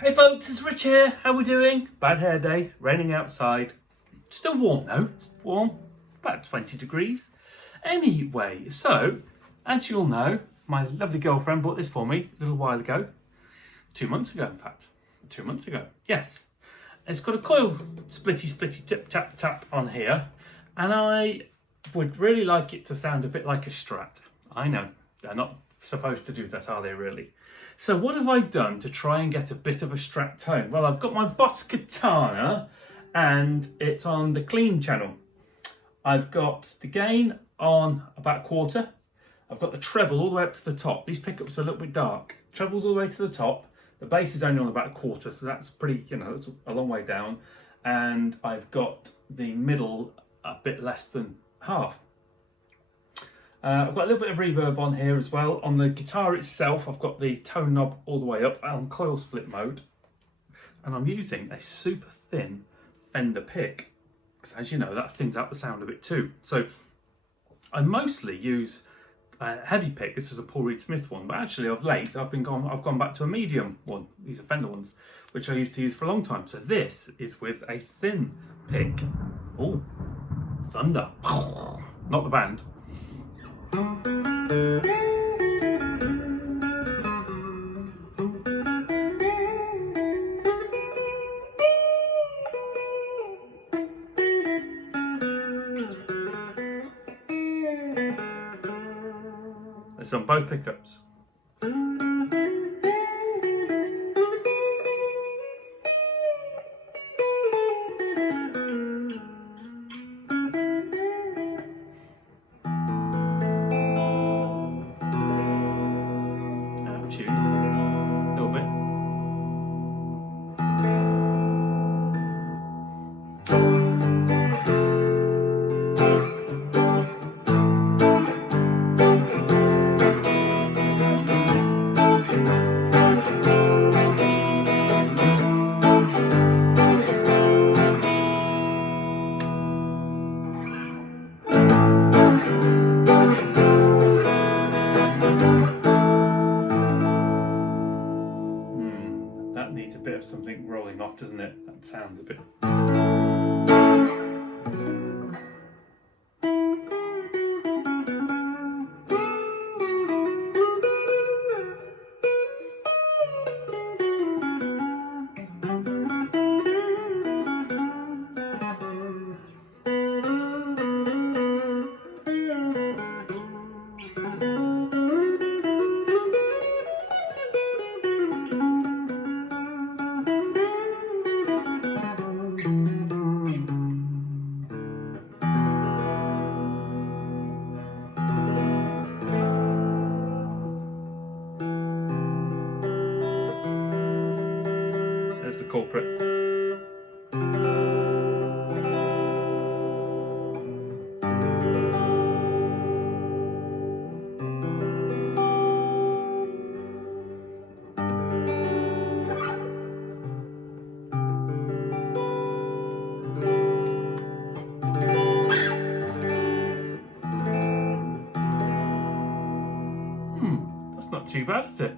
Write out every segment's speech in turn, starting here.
Hey folks, it's Rich here. How we doing? Bad hair day, raining outside. Still warm though, it's warm, about 20 degrees. Anyway, so, as you'll know, my lovely girlfriend bought this for me a little while ago. 2 months ago, in fact. 2 months ago, yes. It's got a coil splitty tip tap tap on here, and I would really like it to sound a bit like a Strat. I know, they're not supposed to do that, are they really? So what have I done to try and get a bit of a Strat tone? Well, I've got my Boss Katana and it's on the clean channel. I've got the gain on about 1/4. I've got the treble all the way up to the top. These pickups are a little bit dark. Treble's all the way to the top. The bass is only on about 1/4, so that's pretty, that's a long way down. And I've got the middle a bit less than half. I've got a little bit of reverb on here as well. On the guitar itself, I've got the tone knob all the way up on coil split mode. And I'm using a super thin Fender pick, because as you know, that thins out the sound a bit too. So I mostly use a heavy pick. This is a Paul Reed Smith one, but actually of late I've gone back to a medium one. These are Fender ones, which I used to use for a long time. So this is with a thin pick. Oh, thunder. Not the band. It's on both pickups. A little bit. That needs a bit of something rolling off, doesn't it? That sounds a bit... There's the culprit. That's not too bad, is it?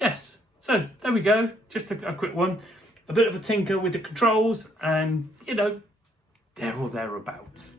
Yes, so there we go, just a quick one. A bit of a tinker with the controls and, there or thereabouts.